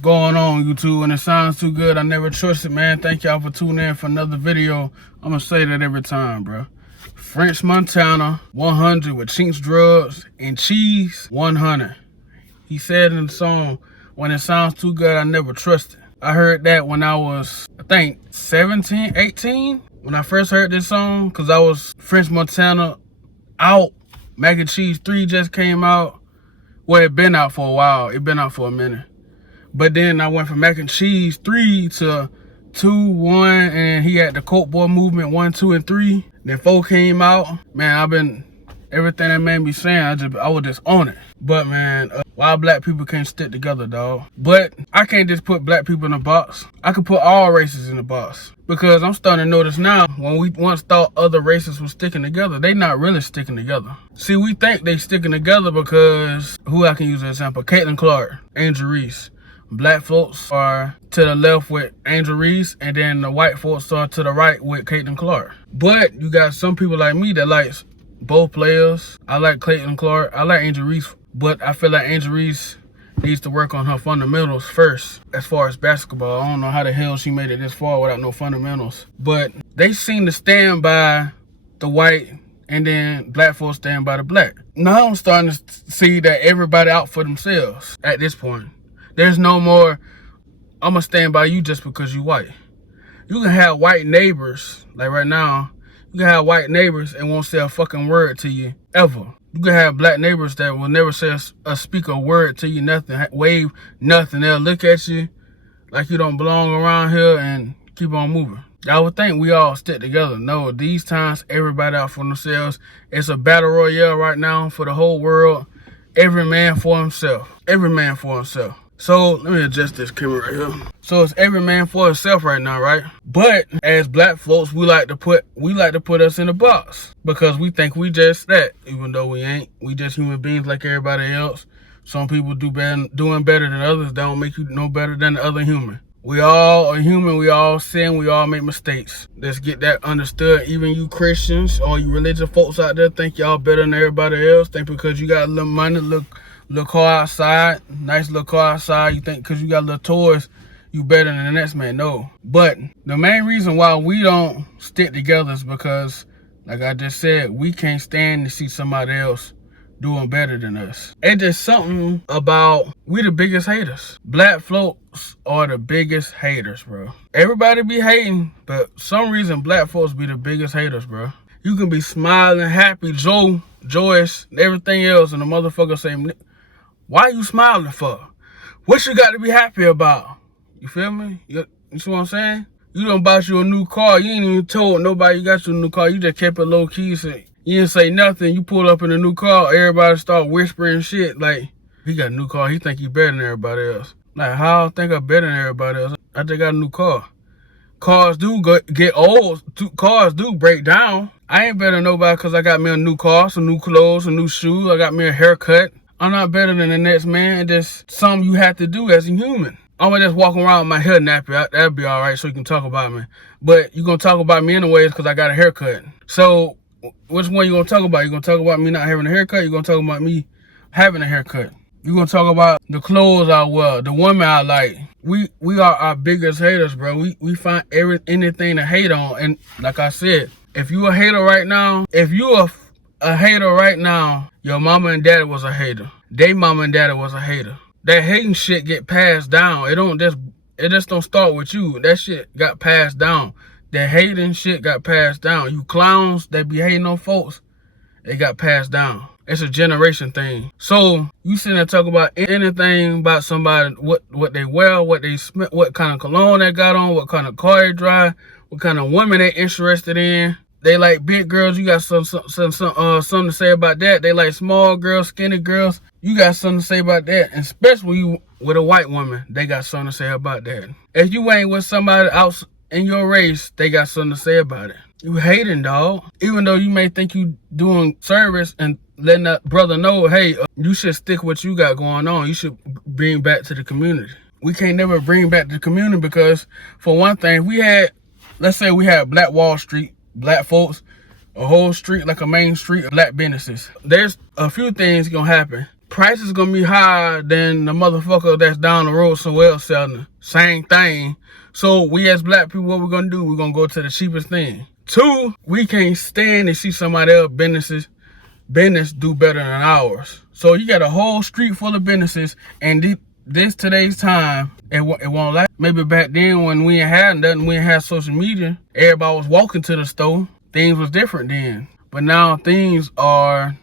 going on, YouTube? And it sounds too good, I never trust it, man. Thank y'all for tuning in for another video. I'm gonna say that every time, bro. French Montana 100 with Chinks drugs and cheese 100. He said in the song, when it sounds too good, I never trust it. I heard that when I was, I think, 17, 18, when I first heard this song, because I was French Montana out. Mac and Cheese 3 just came out. Well, it been out for a while. It been out for a minute. But then I went from Mac and Cheese 3 to 2, 1, and he had the Coke Boy movement 1, 2, and 3. Then 4 came out. Man, I've been, everything that man be saying, I was just on it. But man, why black people can't stick together, dog? But I can't just put black people in a box. I can put all races in a box. Because I'm starting to notice now, when we once thought other races were sticking together, they not really sticking together. See, we think they sticking together because, who I can use as an example, Caitlin Clark, Angel Reese. Black folks are to the left with Angel Reese, and then the white folks are to the right with Caitlin Clark. But you got some people like me that likes both players. I like Caitlin Clark, I like Angel Reese, but I feel like Angel Reese needs to work on her fundamentals first as far as basketball. I don't know how the hell she made it this far without no fundamentals. But they seem to stand by the white, and then black folks stand by the black. Now I'm starting to see that everybody out for themselves at this point. There's no more, I'm gonna stand by you just because you white. You can have white neighbors, like right now, you can have white neighbors and won't say a fucking word to you, ever. You can have black neighbors that will never say speak a word to you, nothing, wave nothing. They'll look at you like you don't belong around here and keep on moving. I would think we all stick together. No, these times, everybody out for themselves. It's a battle royale right now for the whole world. Every man for himself. Every man for himself. So let me adjust this camera right here. So it's every man for himself right now, right? But as black folks, we like to put us in a box because we think we just that, even though we ain't. We just human beings like everybody else. Some people doing better than others. That don't make you no better than the other human. We all are human. We all sin. We all make mistakes. Let's get that understood. Even you Christians or you religious folks out there think y'all better than everybody else. Think because you got a little money, little car outside, nice little car outside, you think because you got little toys, you better than the next man. No. But the main reason why we don't stick together is because, like I just said, we can't stand to see somebody else doing better than us. It's just something about, we the biggest haters. Black folks are the biggest haters, bro. Everybody be hating, but some reason black folks be the biggest haters, bro. You can be smiling, happy, joyous, everything else, and the motherfucker say, why you smiling for? What you got to be happy about? You feel me? You see what I'm saying? You done bought you a new car. You ain't even told nobody you got you a new car. You just kept it low key. So you didn't say nothing. You pulled up in a new car. Everybody start whispering shit like, he got a new car. He think he better than everybody else. Like, how I think I'm better than everybody else? I just got a new car. Cars do get old. Cars do break down. I ain't better than nobody because I got me a new car, some new clothes, some new shoes. I got me a haircut. I'm not better than the next man. Just something you have to do as a human. I'm gonna just walk around with my hair nappy. That'll be all right, so you can talk about me. But you gonna talk about me anyways because I got a haircut. So which one you gonna talk about? You gonna talk about me not having a haircut? You gonna talk about me having a haircut? You gonna talk about the clothes I wear, the woman I like. We are our biggest haters, bro. We find anything to hate on. And like I said, if you a hater right now, a hater right now, your mama and daddy was a hater. They mama and daddy was a hater. That hating shit get passed down. It just don't start with you. That shit got passed down. That hating shit got passed down. You clowns that be hating on folks, it got passed down. It's a generation thing. So you sitting there talking about anything about somebody, what they wear, what they smell, what kind of cologne they got on, what kind of car they drive, what kind of women they interested in. They like big girls. You got something to say about that. They like small girls, skinny girls. You got something to say about that. And especially you with a white woman, they got something to say about that. If you ain't with somebody else in your race, they got something to say about it. You hating, dog. Even though you may think you doing service and letting that brother know, hey, you should stick what you got going on. You should bring back to the community. We can't never bring back to the community because, for one thing, let's say we had Black Wall Street, black folks, a whole street, like a main street of black businesses. There's a few things gonna happen. price is gonna be higher than the motherfucker that's down the road somewhere else selling the same thing. So we as black people, what we're gonna do? We're gonna go to the cheapest thing. Two, we can't stand to see somebody else business do better than ours. So you got a whole street full of businesses, and today's time, it won't last. Maybe back then when we ain't had nothing, we ain't had social media, everybody was walking to the store. Things was different then. But now things are,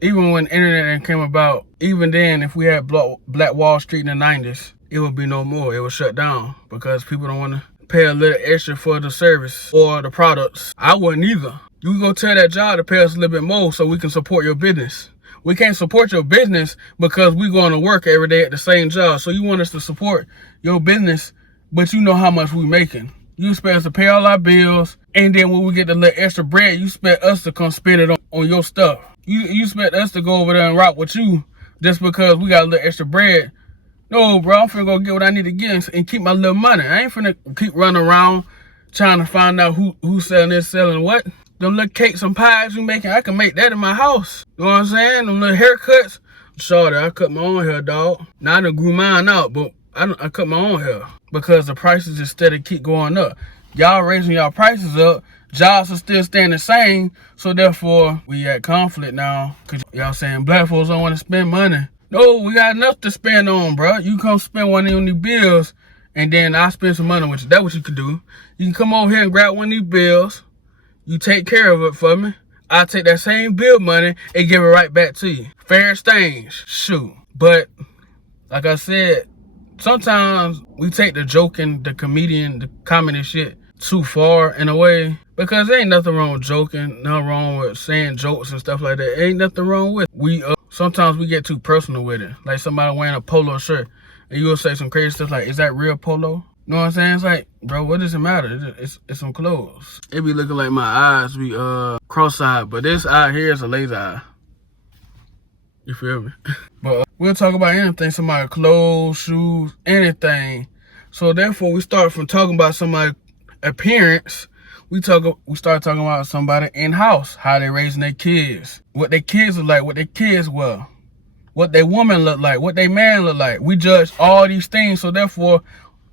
even when the internet came about, even then, if we had Black Wall Street in the 90s, it would be no more. It was shut down because people don't want to pay a little extra for the service or the products. I wouldn't either. You go tell that job to pay us a little bit more so we can support your business. We can't support your business because we going to work every day at the same job. So you want us to support your business, but you know how much we making. You expect us to pay all our bills, and then when we get the little extra bread, you expect us to come spend it on your stuff. You expect us to go over there and rock with you just because we got a little extra bread. No, bro, I'm finna go get what I need to get and keep my little money. I ain't finna keep running around trying to find out who's selling this, selling what. Them little cakes and pies you making, I can make that in my house. You know what I'm saying? Them little haircuts. Sorry, I cut my own hair, dog. Now I done grew mine out, but I cut my own hair because the prices instead of keep going up. Y'all raising y'all prices up, jobs are still staying the same, so therefore we at conflict now because y'all saying black folks don't want to spend money. No, we got enough to spend on, bro. You come spend one of these bills and then I'll spend some money with you. That's what you can do. You can come over here and grab one of these bills. You take care of it for me. I'll take that same bill money and give it right back to you. Fair exchange. Shoot. But like I said, sometimes we take the joking, the comedy shit too far in a way, because there ain't nothing wrong with joking, nothing wrong with saying jokes and stuff like that. Ain't nothing wrong with it. Sometimes we get too personal with it. Like somebody wearing a polo shirt and you'll say some crazy stuff like, is that real polo? You know what I'm saying? It's like, bro, what does it matter? It's some clothes. It be looking like my eyes be cross-eyed, but this eye here is a laser eye. You feel me? But we'll talk about anything, somebody clothes, shoes, anything. So therefore, we start from talking about somebody's appearance. We start talking about somebody in-house, how they raising their kids, what their kids look like, what their kids wear, what their woman look like, what their man look like. We judge all these things, so therefore,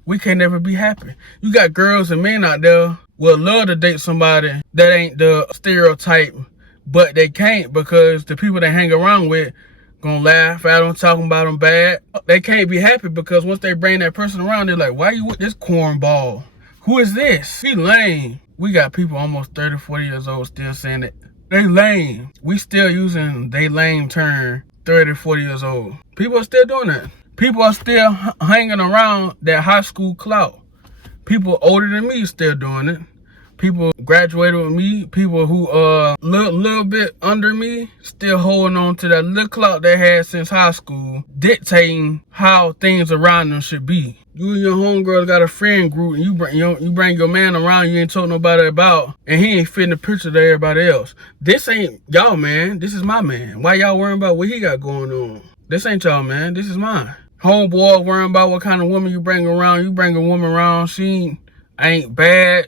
we can never be happy. You got girls and men out there will love to date somebody that ain't the stereotype, but they can't because the people they hang around with gonna laugh at them, talking about them bad. They can't be happy because once they bring that person around, they're like, why you with this cornball? Who is this? He lame. We got people almost 30, 40 years old still saying that they lame. We still using they lame term 30, 40 years old. People are still doing that. People are still hanging around that high school clout. People older than me still doing it. People graduated with me. People who little bit under me still holding on to that little clout they had since high school, dictating how things around them should be. You and your homegirl got a friend group, and you bring your man around you ain't told nobody about, and he ain't fitting the picture to everybody else. This ain't y'all man. This is my man. Why y'all worrying about what he got going on? This ain't y'all man. This is mine. Homeboy worrying about what kind of woman you bring around. You bring a woman around, she ain't bad.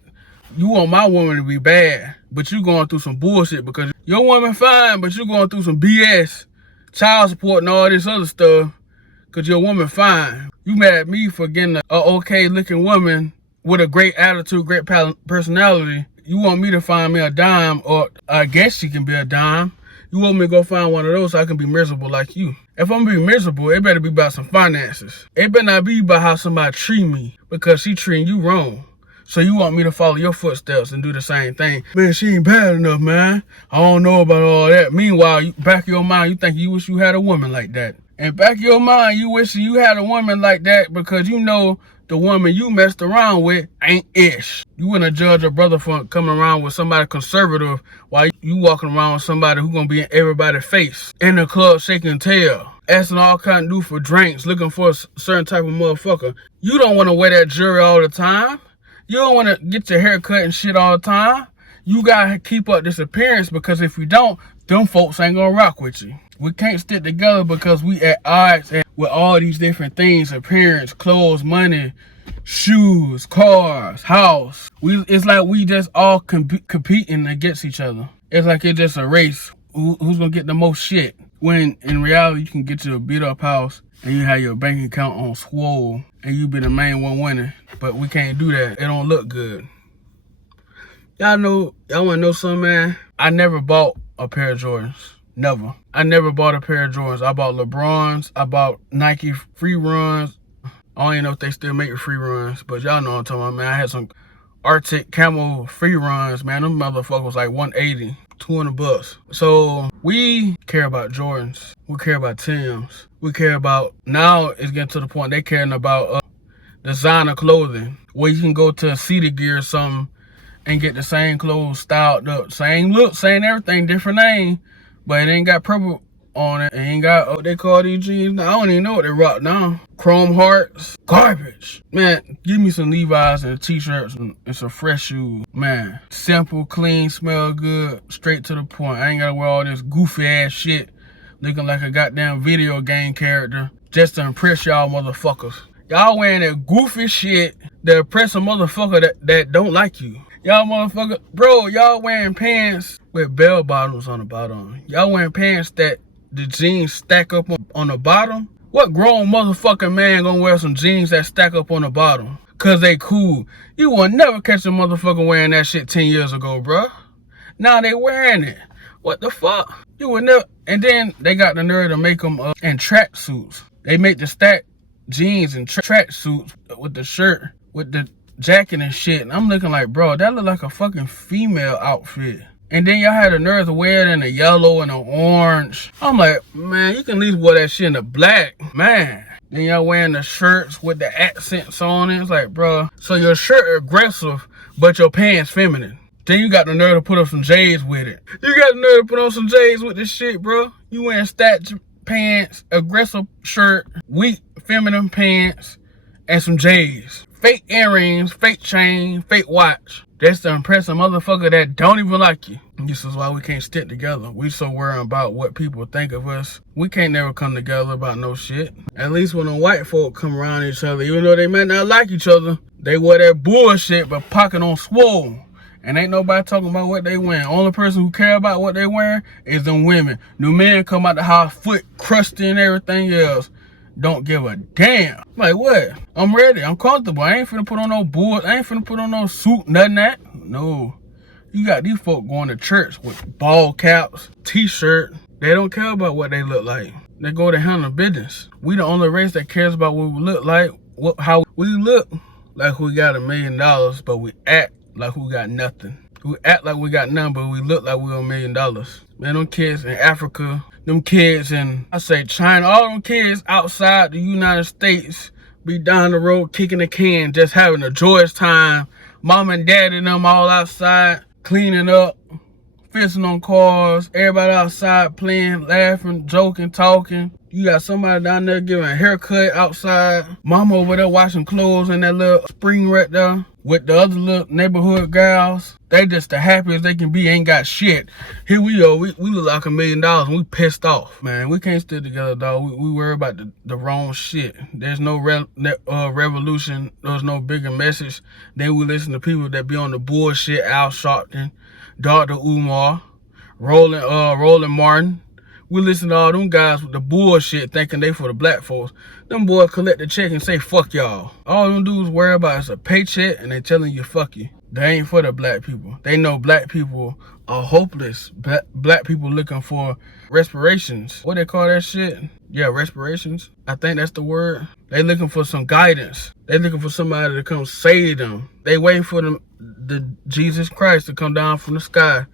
You want my woman to be bad, but you going through some bullshit because your woman fine, but you going through some BS, child support and all this other stuff because your woman fine. You mad at me for getting a okay looking woman with a great attitude, great personality. You want me to find me a dime, or I guess she can be a dime. You want me to go find one of those so I can be miserable like you. If I'm gonna be miserable, it better be about some finances. It better not be about how somebody treat me because she treating you wrong. So you want me to follow your footsteps and do the same thing. Man, she ain't bad enough, man. I don't know about all that. Meanwhile, back of your mind, you think you wish you had a woman like that. And back of your mind, you wish you had a woman like that because you know the woman you messed around with ain't ish. You wouldn't judge a brother for coming around with somebody conservative while you walking around with somebody who gonna be in everybody's face. In the club shaking tail, asking all kind of dude for drinks, looking for a certain type of motherfucker. You don't want to wear that jewelry all the time. You don't want to get your hair cut and shit all the time. You got to keep up this appearance because if you don't, them folks ain't going to rock with you. We can't stick together because we at odds with all these different things, appearance, clothes, money, shoes, cars, house. It's like we just all competing against each other. It's like it's just a race. Who's going to get the most shit? When in reality, you can get to a beat up house and you have your bank account on swole and you be the main one winning. But we can't do that. It don't look good. Y'all wanna know something, man? I never bought a pair of Jordans. Never. I never bought a pair of Jordans. I bought LeBrons. I bought Nike free runs. I don't even know if they still make free runs, but y'all know what I'm talking about, man. I had some Arctic Camel free runs, man. Them motherfuckers was like 180, 200 bucks. So we care about Jordans. We care about Timbs. We care about, now it's getting to the point they caring about designer clothing, where you can go to City Gear or something and get the same clothes styled up, same look, same everything, different name, but it ain't got purple on it. It ain't got what they call these jeans. I don't even know what they rock now. Chrome hearts, garbage. Man, give me some Levi's and t-shirts and some fresh shoes. Man, simple, clean, smell good, straight to the point. I ain't gotta wear all this goofy ass shit, looking like a goddamn video game character, just to impress y'all motherfuckers. Y'all wearing that goofy shit to impress a motherfucker that don't like you. Y'all motherfucker, bro, y'all wearing pants with bell bottoms on the bottom. Y'all wearing pants that the jeans stack up on the bottom. What grown motherfucking man gonna wear some jeans that stack up on the bottom? Cause they cool. You will never catch a motherfucker wearing that shit 10 years ago, bruh. Now they wearing it. What the fuck? You would never. And then they got the nerve to make them in track suits. They make the stack jeans and track suits with the shirt, with the jacket and shit. And I'm looking like, bro, that look like a fucking female outfit. And then y'all had the nerve to wear it in the yellow and the orange. I'm like, man, you can at least wear that shit in the black, man. Then y'all wearing the shirts with the accents on it. It's like, bro, so your shirt aggressive, but your pants feminine. Then you got the nerve to put up some J's with it. You got the nerve to put on some J's with this shit, bro. You wearing stacked pants, aggressive shirt, weak feminine pants, and some J's. Fake earrings, fake chain, fake watch. That's to impress a motherfucker that don't even like you. This is why we can't stick together. We so worried about what people think of us. We can't never come together about no shit. At least when the white folk come around each other, even though they may not like each other, they wear that bullshit but pocket on swole. And ain't nobody talking about what they wearing. Only person who care about what they wearing is them women. New men come out the house, foot crusty and everything else. Don't give a damn. Like what? I'm ready. I'm comfortable. I ain't finna put on no board. I ain't finna put on no suit, nothing that. No. You got these folk going to church with ball caps, t-shirt. They don't care about what they look like. They go to handle business. We the only race that cares about what we look like, how we look like we got $1 million, but we act like we got nothing. We act like we got nothing, but we look like we got $1 million. Man, them kids in Africa, them kids in, I say China, all them kids outside the United States be down the road kicking a can, just having a joyous time. Mom and dad and them all outside, cleaning up, fixing on cars, everybody outside playing, laughing, joking, talking. You got somebody down there giving a haircut outside. Mama over there washing clothes in that little spring right there with the other little neighborhood gals. They just the happiest they can be, ain't got shit. Here we are, we look like $1 million and we pissed off. Man, we can't stick together, dog. We worry about the wrong shit. There's no revolution. There's no bigger message. Then we listen to people that be on the bullshit. Al Sharpton, Dr. Umar, Roland Martin. We listen to all them guys with the bullshit thinking they for the black folks. Them boys collect the check and say, fuck y'all. All them dudes worry about is a paycheck and they telling you, fuck you. They ain't for the black people. They know black people are hopeless. Black people looking for respirations. What they call that shit? Yeah, respirations. I think that's the word. They looking for some guidance. They looking for somebody to come save them. They waiting for the Jesus Christ to come down from the sky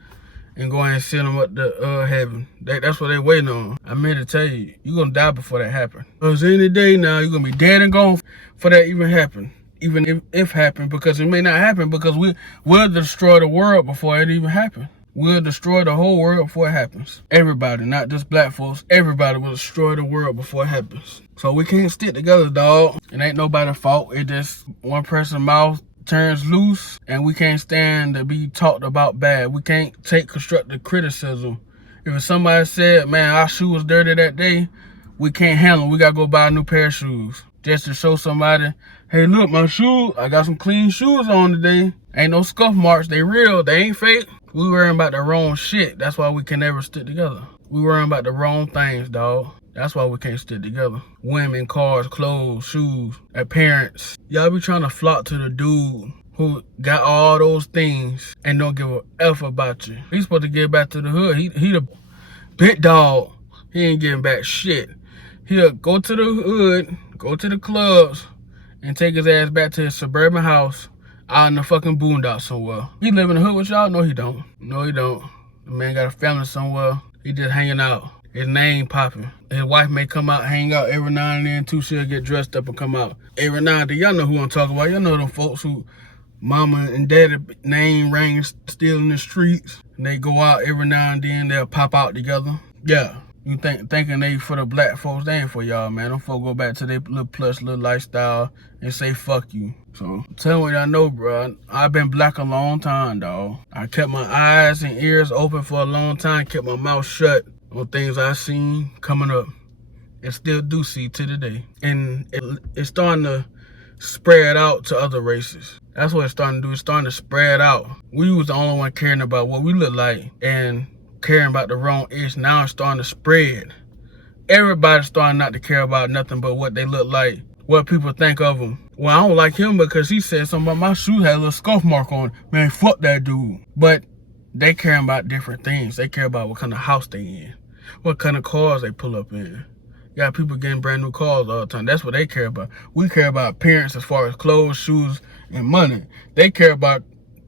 and go ahead and send them up to heaven. That's what they waiting on. I meant to tell you, you're going to die before that happen. Because any day now, you're going to be dead and gone for that even happen. Even if happen, because it may not happen, because we'll destroy the world before it even happen. We'll destroy the whole world before it happens. Everybody, not just black folks, everybody will destroy the world before it happens. So we can't stick together, dog. It ain't nobody's fault. It just one person's mouth turns loose and we can't stand to be talked about bad. We can't take constructive criticism. If somebody said, man, our shoe was dirty that day, we can't handle it. We gotta go buy a new pair of shoes. Just to show somebody, hey, look, my shoes, I got some clean shoes on today. Ain't no scuff marks, they real, they ain't fake. We worrying about the wrong shit. That's why we can never stick together. We worrying about the wrong things, dog. That's why we can't stick together. Women, cars, clothes, shoes, parents. Y'all be trying to flock to the dude who got all those things and don't give a F about you. He's supposed to get back to the hood. He the big dog. He ain't getting back shit. He'll go to the hood, go to the clubs, and take his ass back to his suburban house out in the fucking boondocks somewhere. He live in the hood with y'all? No, he don't. No, he don't. The man got a family somewhere. He just hanging out. His name popping. His wife may come out, hang out every now and then too. She'll get dressed up and come out every now and then. Y'all know who I'm talking about. Y'all know them folks who mama and daddy name rings still in the streets. And they go out every now and then. They'll pop out together. Yeah. You thinking they for the black folks, they ain't for y'all, man. Them folks go back to their little plush, little lifestyle and say fuck you. So tell me what I know, bro. I've been black a long time, dog. I kept my eyes and ears open for a long time, kept my mouth shut on things I seen coming up and still do see to today. And it's starting to spread out to other races. That's what it's starting to do. It's starting to spread out. We was the only one caring about what we look like and caring about the wrong ish. Now it's starting to spread. Everybody's starting not to care about nothing but what they look like, what people think of them. Well, I don't like him because he said something about my shoe had a little scuff mark on it. Man, fuck that dude. But they care about different things. They care about what kind of house they in, what kind of cars they pull up in. You got people getting brand new cars all the time. That's what they care about. We care about appearance as far as clothes, shoes, and money. They care about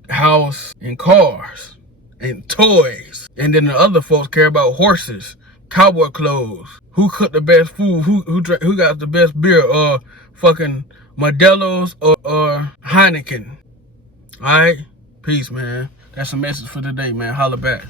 house and cars and toys. And then the other folks care about horses, cowboy clothes, who cooked the best food, who got the best beer, or fucking Modelo's or Heineken. All right? Peace, man. That's a message for today, man. Holla back.